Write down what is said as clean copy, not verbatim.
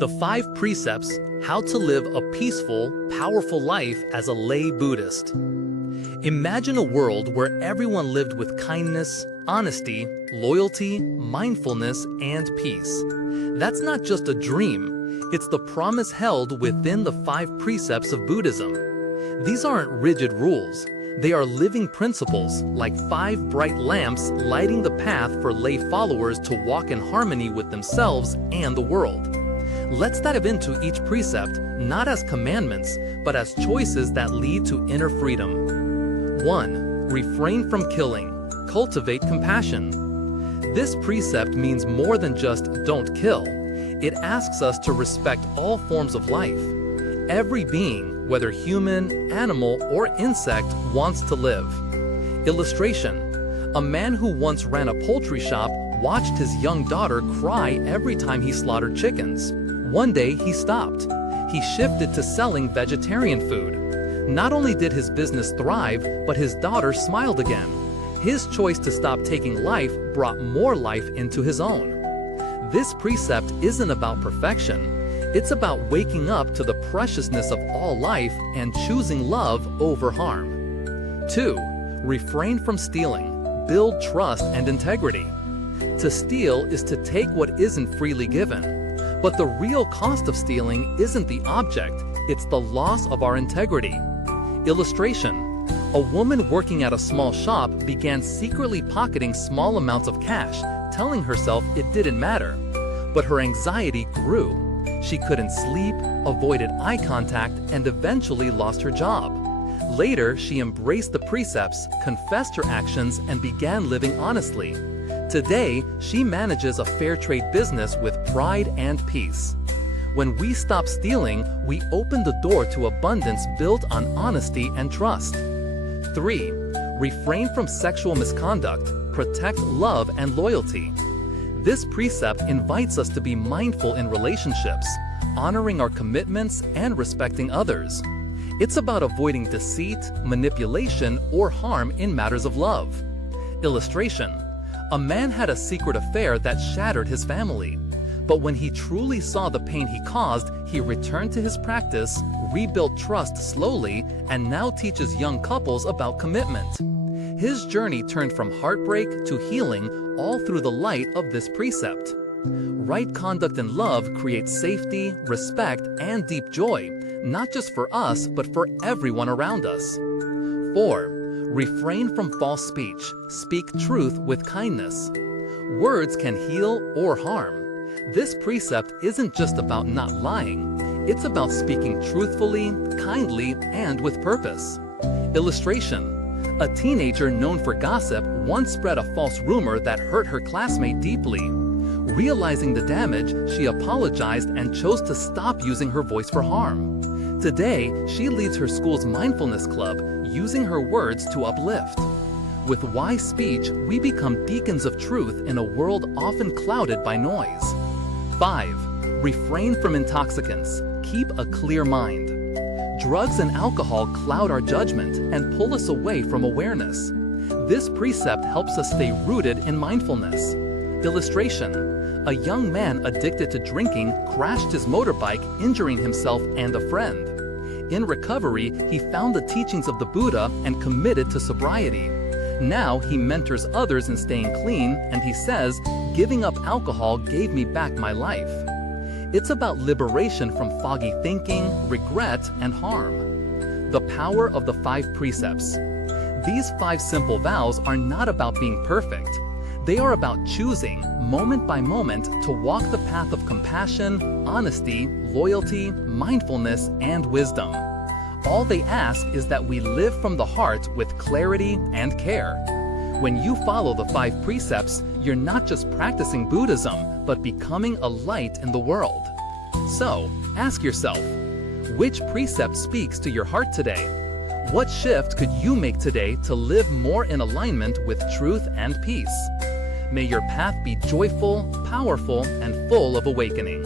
The Five Precepts: How to Live a Peaceful, Powerful Life as a Lay Buddhist. Imagine a world where everyone lived with kindness, honesty, loyalty, mindfulness, and peace. That's not just a dream, it's the promise held within the Five Precepts of Buddhism. These aren't rigid rules. They are living principles, like 5 bright lamps lighting the path for lay followers to walk in harmony with themselves and the world. Let's dive into each precept, not as commandments, but as choices that lead to inner freedom. 1. Refrain from killing. Cultivate compassion. This precept means more than just don't kill. It asks us to respect all forms of life. Every being, whether human, animal, or insect, wants to live. Illustration: a man who once ran a poultry shop watched his young daughter cry every time he slaughtered chickens. One day he stopped. He shifted to selling vegetarian food. Not only did his business thrive, but his daughter smiled again. His choice to stop taking life brought more life into his own. This precept isn't about perfection. It's about waking up to the preciousness of all life and choosing love over harm. 2. Refrain from stealing. Build trust and integrity. To steal is to take what isn't freely given. But the real cost of stealing isn't the object, it's the loss of our integrity. Illustration: a woman working at a small shop began secretly pocketing small amounts of cash, telling herself it didn't matter. But her anxiety grew. She couldn't sleep, avoided eye contact, and eventually lost her job. Later, she embraced the precepts, confessed her actions, and began living honestly. Today, she manages a fair trade business with pride and peace. When we stop stealing, we open the door to abundance built on honesty and trust. 3. Refrain from sexual misconduct. Protect love and loyalty. This precept invites us to be mindful in relationships, honoring our commitments and respecting others. It's about avoiding deceit, manipulation, or harm in matters of love. Illustration: a man had a secret affair that shattered his family. But when he truly saw the pain he caused, he returned to his practice, rebuilt trust slowly, and now teaches young couples about commitment. His journey turned from heartbreak to healing, all through the light of this precept. Right conduct and love creates safety, respect, and deep joy, not just for us, but for everyone around us. 4. Refrain from false speech. Speak truth with kindness. Words can heal or harm. This precept isn't just about not lying. It's about speaking truthfully, kindly, and with purpose. Illustration: a teenager known for gossip once spread a false rumor that hurt her classmate deeply. Realizing the damage, she apologized and chose to stop using her voice for harm. Today, she leads her school's mindfulness club, using her words to uplift. With wise speech, we become beacons of truth in a world often clouded by noise. 5. Refrain from intoxicants. Keep a clear mind. Drugs and alcohol cloud our judgment and pull us away from awareness. This precept helps us stay rooted in mindfulness. Illustration: a young man addicted to drinking crashed his motorbike, injuring himself and a friend. In recovery, he found the teachings of the Buddha and committed to sobriety. Now he mentors others in staying clean, and he says, "Giving up alcohol gave me back my life." It's about liberation from foggy thinking, regret, and harm. The power of the 5 precepts. These 5 simple vows are not about being perfect. They are about choosing, moment by moment, to walk the path of compassion, honesty, loyalty, mindfulness, and wisdom. All they ask is that we live from the heart with clarity and care. When you follow the 5 precepts, you're not just practicing Buddhism, but becoming a light in the world. So, ask yourself, which precept speaks to your heart today? What shift could you make today to live more in alignment with truth and peace? May your path be joyful, powerful, and full of awakening.